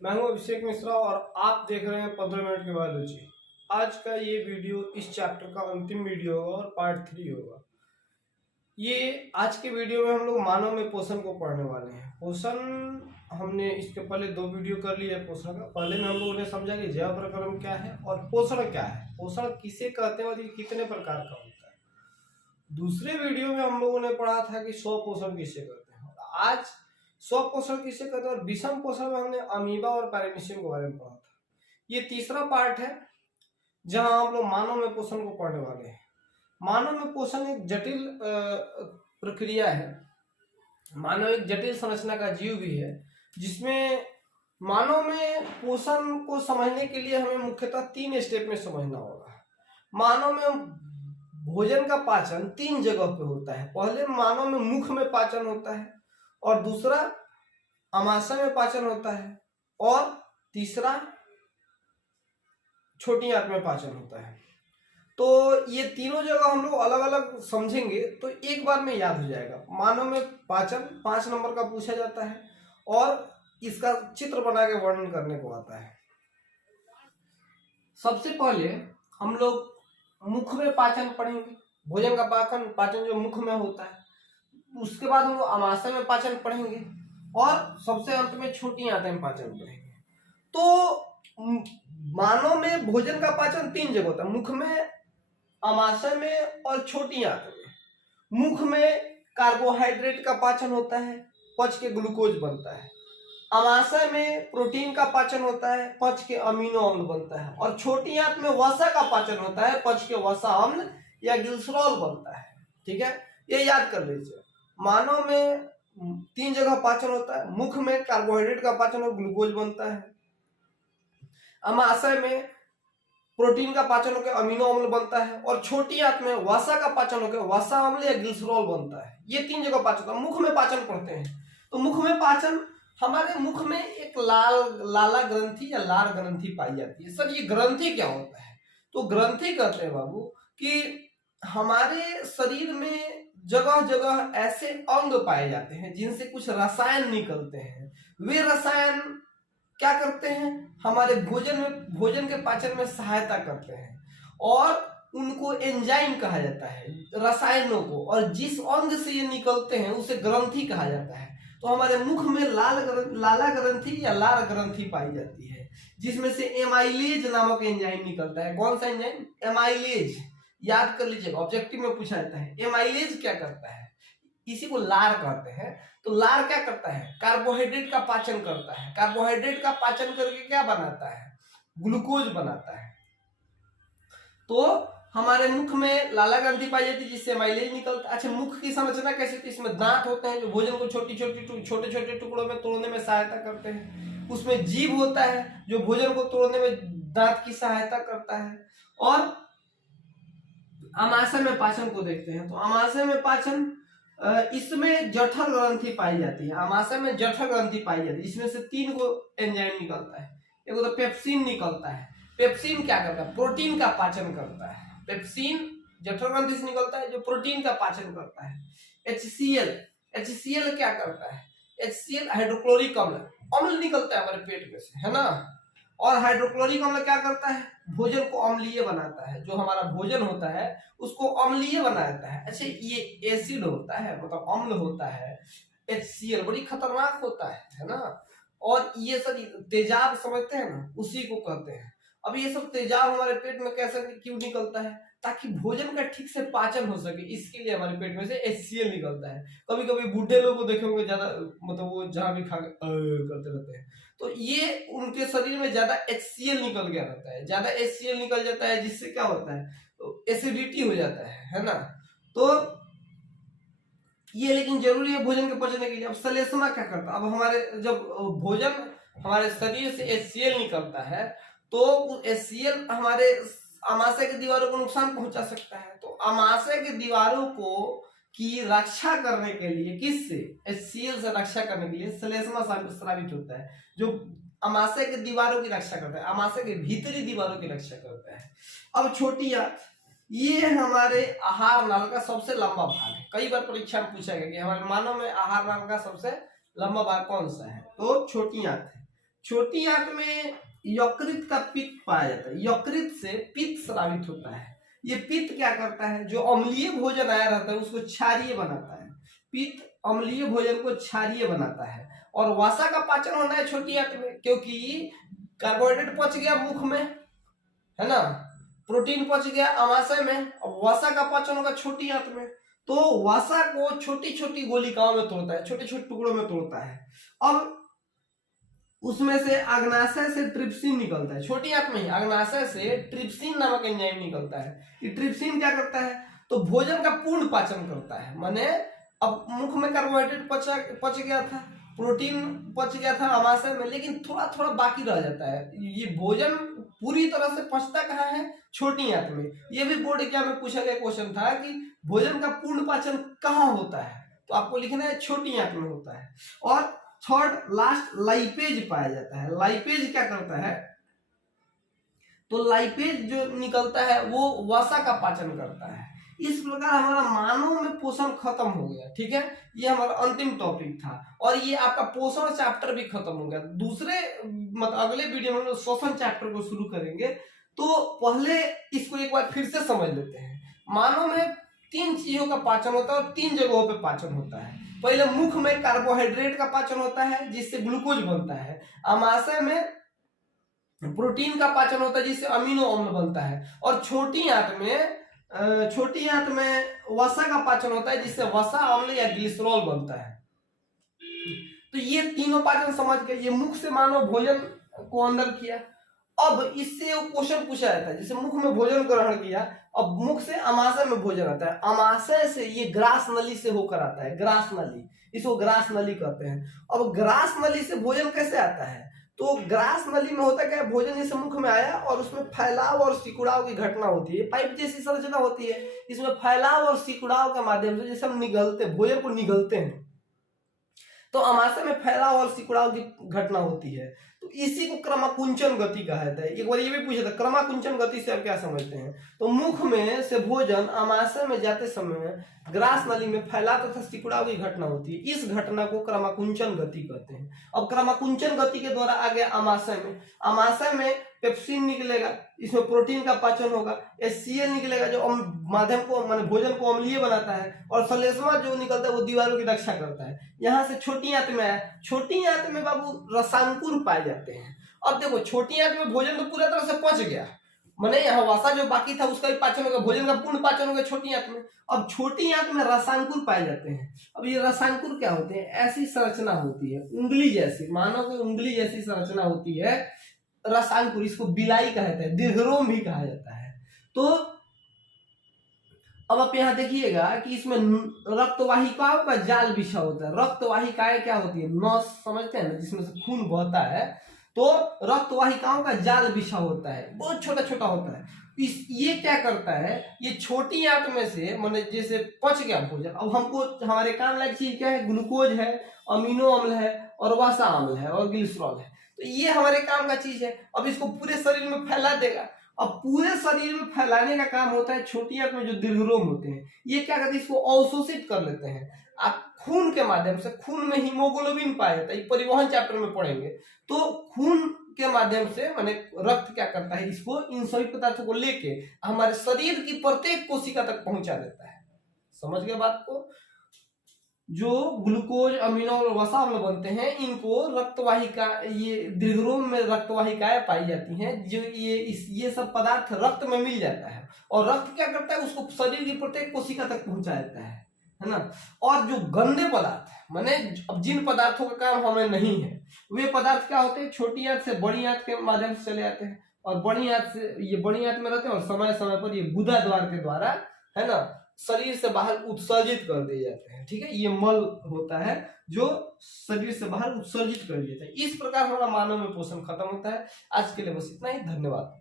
मैं हूं अभिषेक मिश्रा और आप देख रहे हैं 15 मिनट की बायोलॉजी। आज का ये वीडियो इस चैप्टर का अंतिम वीडियो होगा और पार्ट 3 होगा। ये आज के वीडियो में हम लोग मानव में पोषण को पढ़ने वाले हैं। पोषण हमने इसके पहले 2 वीडियो कर लिया है पोषण का। पहले में हम लोगों ने समझा कि जैव प्रक्रम क्या है और पोषण क्या है, पोषण किसे कहते हैं और ये कितने प्रकार का होता है। दूसरे वीडियो में हम लोगों ने पढ़ा था कि स्वपोषण किसे कहते हैं और आज स्वपोषण किसे कहते हैं और विषम पोषण में हमने अमीबा और पैरामीशियम के बारे में पढ़ा था। ये तीसरा पार्ट है जहां हम लोग मानव में पोषण को पढ़ने वाले हैं। मानव में पोषण एक जटिल प्रक्रिया है। मानव एक जटिल संरचना का जीव भी है, जिसमें मानव में पोषण को समझने के लिए हमें मुख्यतः 3 स्टेप में समझना होगा। मानव में भोजन का पाचन 3 जगह पे होता है। पहले मानव में मुख में पाचन होता है, और दूसरा अमाशय में पाचन होता है, और तीसरा छोटी आंत में पाचन होता है। तो ये तीनों जगह हम लोग अलग अलग समझेंगे तो एक बार में याद हो जाएगा। मानव में पाचन 5 नंबर का पूछा जाता है और इसका चित्र बना के वर्णन करने को आता है। सबसे पहले हम लोग मुख में पाचन पढ़ेंगे, भोजन का पाचन जो मुख में होता है। उसके बाद हम लोग अमाशय में पाचन पढ़ेंगे और सबसे अंत में छोटी आंत में पाचन पढ़ेंगे। तो मानव में भोजन का पाचन 3 जगह होता है, मुख में, अमाशय में और छोटी आंत में। मुख में कार्बोहाइड्रेट का पाचन होता है, पच के ग्लूकोज बनता है। अमाशय में प्रोटीन का पाचन होता है, पच के अमीनो अम्ल बनता है। और छोटी आंत में वसा का पाचन होता है, पच के वसा अम्ल या ग्लिसरॉल बनता है। ठीक है, ये याद कर लीजिए। मानव में 3 जगह पाचन होता है। मुख में कार्बोहाइड्रेट का पाचन और ग्लूकोज बनता है। अमाशय में प्रोटीन का पाचन होकर अमीनो अम्ल बनता है, और छोटी आंत में वसा का पाचन होकर वसा अम्ल या ग्लिसरॉल बनता है। ये 3 जगह पाचन होता है। मुख में पाचन पढ़ते हैं तो मुख में पाचन, हमारे मुख में एक लाला ग्रंथि या लार ग्रंथि पाई जाती है। सर ये ग्रंथि क्या होता है? तो ग्रंथि कहते हैं बाबू कि हमारे शरीर में जगह जगह ऐसे अंग पाए जाते हैं जिनसे कुछ रसायन निकलते हैं। वे रसायन क्या करते हैं? हमारे भोजन के पाचन में सहायता करते हैं, और उनको एंजाइम कहा जाता है, रसायनों को। और जिस अंग से ये निकलते हैं उसे ग्रंथि कहा जाता है। तो हमारे मुख में लाला ग्रंथि या लार ग्रंथि पाई जाती है, जिसमें से एमाइलेज नामक एंजाइम निकलता है। कौन सा एंजाइम? एमाइलेज। याद कर लीजिएगा, ऑब्जेक्टिव में पूछा जाता है। एमाइलेज क्या करता है? इसी को लार कहते हैं। तो लार क्या करता है? कार्बोहाइड्रेट का पाचन करता है। कार्बोहाइड्रेट का पाचन करके क्या बनाता है? ग्लूकोज बनाता है। तो हमारे मुख में लाला ग्रंथि पाई जाती है, जिससे माइलेज निकलता है। अच्छा, मुख की संरचना कैसी होती है? इसमें दांत होते हैं जो भोजन को छोटे छोटे टुकड़ों में तोड़ने में सहायता करते हैं। उसमें जीभ होता है जो भोजन को तोड़ने में दांत की सहायता करता है। और अमाशय में पाचन को देखते हैं तो अमाशय में पाचन, इसमें जठर ग्रंथि पाई जाती है। अमाशय में जठर ग्रंथि पाई जाती है, जिसमें से 3 को एंजाइम निकलता है। एक तो पेप्सिन निकलता है। पेप्सिन क्या करता है? प्रोटीन का पाचन करता है। पेप्सिन जठर ग्रंथि से निकलता है जो प्रोटीन का पाचन करता है। HCl क्या करता है? HCl हाइड्रोक्लोरिक अम्ल निकलता है हमारे पेट में से, है ना। और हाइड्रोक्लोरिक अम्ल क्या करता है? भोजन को अम्लीय बनाता है। जो हमारा भोजन होता है उसको अम्लीय बनाता है। अच्छा, ये एसिड होता है, मतलब अम्ल होता है। HCl बड़ी खतरनाक होता है ना। और ये सब तेजाब समझते हैं ना, उसी को कहते हैं। अब ये सब तेजाब हमारे पेट में कैसे क्यों निकलता है? ताकि भोजन का ठीक से पाचन हो सके, इसके लिए हमारे पेट में से HCl निकलता है। कभी कभी बूढ़े लोगों को देखेंगे ज्यादा, मतलब वो जहां भी खा करते रहते हैं, तो ये उनके शरीर में ज्यादा HCl निकल गया रहता है। ज्यादा HCl निकल जाता है, जिससे क्या होता है? तो एसिडिटी हो जाता है ना। तो ये लेकिन जरूरी है भोजन के पचने के लिए। अब श्लेष्मा क्या करता है? अब हमारे जब भोजन हमारे शरीर से HCl निकलता है तो HCl हमारे अमाशय की दीवारों को नुकसान पहुंचा सकता है। तो अमाशय की दीवारों को की रक्षा करने के लिए, किससे? HCl से रक्षा करने के लिए श्लेष्मा स्रावित होता है, जो अमाशय की दीवारों की रक्षा करता है, अमाशय की भीतरी दीवारों की रक्षा करता है। अब छोटी आंत, ये हमारे आहार नाल का सबसे लंबा भाग है। कई बार परीक्षा में पूछा गया कि हमारे मानव में आहार नाल का सबसे लंबा भाग कौन सा है? तो छोटी आंत है। छोटी आंत में यकृत का पित्त पाया जाता है। यकृत से पित्त स्रावित होता है। ये पित्त क्या करता है, जो अम्लीय भोजन आया रहता है उसको क्षारीय बनाता है। पित्त अम्लीय भोजन को क्षारीय बनाता है। और वसा का पाचन होना है छोटी आंत में, क्योंकि कार्बोहाइड्रेट पच गया मुख में, है ना, प्रोटीन पच गया आमाशय में, और वसा का पाचन होगा छोटी आंत में। तो वसा को छोटी छोटी गोलिकाओं में तोड़ता है, छोटे छोटे टुकड़ों में तोड़ता है। अब उसमें से अग्नाशय से ट्रिप्सिन निकलता है। छोटी आंत में ही अग्नाशय से ट्रिप्सिन नामक एंजाइम निकलता है। ये ट्रिप्सिन क्या करता है, तो भोजन का पूर्ण पाचन करता है। माने अब मुख में कार्बोहाइड्रेट पच गया था, प्रोटीन पच गया था आमाशय में, लेकिन थोड़ा थोड़ा बाकी रह जाता है। ये भोजन पूरी तरह से पचता कहाँ है, छोटी आंत में। ये भी बोर्ड एग्जाम में पूछा गया क्वेश्चन था कि भोजन का पूर्ण पाचन कहाँ होता है, तो आपको लिखना है छोटी आंत में होता है। और थर्ड लास्ट लाइपेज पाया जाता है। लाइपेज क्या करता है, तो लाइपेज जो निकलता है वो वसा का पाचन करता है। इस प्रकार हमारा मानव में पोषण खत्म हो गया। ठीक है, ये हमारा अंतिम टॉपिक था और ये आपका पोषण चैप्टर भी खत्म हो गया। दूसरे मतलब अगले वीडियो में हम श्वसन चैप्टर को शुरू करेंगे। तो पहले इसको एक बार फिर से समझ लेते हैं। मानव में 3 चीजों का पाचन होता है और 3 जगहों पे पाचन होता है। पहले मुख में कार्बोहाइड्रेट का पाचन होता है जिससे ग्लूकोज बनता है। आमाशय में प्रोटीन का पाचन होता है जिससे अमीनो अम्ल बनता है। और छोटी आंत में वसा का पाचन होता है जिससे वसा अम्ल या ग्लिसरॉल बनता है। तो ये तीनों पाचन समझ के ये मुख से मानव भोजन को अंदर किया। अब इससे वो क्वेश्चन पूछा जाता है, जैसे मुख में भोजन ग्रहण किया, अब मुख से अमाशय में भोजन आता है। अमाशय से ये ग्रास नली से होकर आता है, ग्रास नली, इसको ग्रास नली कहते हैं। अब ग्रास नली से भोजन कैसे आता है, तो ग्रास नली में होता क्या है, भोजन जैसे मुख में आया और उसमें फैलाव और सिकुड़ाव की घटना होती है। पाइप जैसी संरचना होती है, इसमें फैलाव और सिकुड़ाव के माध्यम से जैसे हम निगलते भोजन को निगलते हैं, तो अमाशय में फैलाव और सिकुड़ाव की घटना होती है। तो इसी को क्रमाकुंचन गति कहा जाता है। एक बार ये भी पूछा था, क्रमाकुंचन गति से आप क्या समझते हैं, तो मुख में से भोजन अमाशय में जाते समय ग्रास नली में फैला तथा सिकुड़ाव की घटना होती है। इस घटना को क्रमाकुंचन गति कहते हैं। अब क्रमाकुंचन गति के द्वारा आ गया अमाशय में पेप्सिन निकलेगा, इसमें प्रोटीन का पाचन होगा। HCl निकलेगा जो माध्यम को माने भोजन को अम्लीय बनाता है। और श्लेष्मा जो निकलता है वो दीवारों की रक्षा करता है। यहाँ से छोटी आंत में आया, छोटी आंत में बाबू रसांकुर पाए जाते हैं। अब देखो छोटी आंत में भोजन तो पूरा तरह से पच गया, माने यहाँ वसा जो बाकी था उसका भी पाचन होगा, भोजन का पूर्ण पाचन होगा छोटी आंत में। अब छोटी आंत में रसांकुर पाए जाते हैं। अब ये रसांकुर क्या होते हैं, ऐसी संरचना होती है उंगली जैसी, मानव की उंगली जैसी संरचना होती है रसांकुर। इसको बिलाई कहते हैं, दीर्घरोम भी कहा जाता है। तो अब आप यहाँ देखिएगा कि इसमें रक्तवाहिकाओं का जाल बिछा होता है। रक्तवाहिकाएं क्या होती है, नस समझते हैं ना, जिसमें से खून बहता है, तो रक्तवाहिकाओं का जाल बिछा होता है, बहुत छोटा छोटा होता है। ये क्या करता है, ये छोटी आंत में से माने जैसे पच गया भोजन, अब हमको हमारे काम लायक चीज क्या है, ग्लूकोज है, अमीनो अम्ल है और वसा अम्ल है और ग्लिसरॉल है। तो ये हमारे काम का चीज है। अब इसको पूरे शरीर में फैला देगा। अब पूरे शरीर में फैलाने का काम होता है छोटी आंत में जो दीर्घरोम होते हैं, ये क्या करते हैं, इसको अवशोषित कर लेते हैं। आप खून के माध्यम से, खून में हीमोग्लोबिन पाया जाता है, ये परिवहन चैप्टर में पढ़ेंगे। तो खून के माध्यम से माने रक्त क्या करता है, इसको इन सभी पदार्थों को लेके हमारे शरीर की प्रत्येक कोशिका तक पहुंचा देता है। समझ गए बात को। जो ग्लूकोज अमीनो और वसा अम्ल बनते हैं, इनको रक्तवाहिका, ये दीर्घरोम में रक्तवाहिकाएं पाई जाती हैं, जो ये सब पदार्थ रक्त में मिल जाता है। और रक्त क्या करता है, उसको शरीर की प्रत्येक कोशिका तक पहुंचा देता है ना। और जो गंदे पदार्थ है, माने अब जिन पदार्थों का काम हमें नहीं है, वे पदार्थ क्या होते हैं, छोटी आंत से बड़ी आंत के माध्यम से चले जाते हैं। और बड़ी आंत से ये बड़ी आंत में रहते हैं और समय समय पर ये गुदा द्वार के द्वारा, है ना, शरीर से बाहर उत्सर्जित कर दिए जाते हैं। ठीक है, ये मल होता है जो शरीर से बाहर उत्सर्जित कर दिया जाता है। इस प्रकार हमारा मानव में पोषण खत्म होता है। आज के लिए बस इतना ही, धन्यवाद।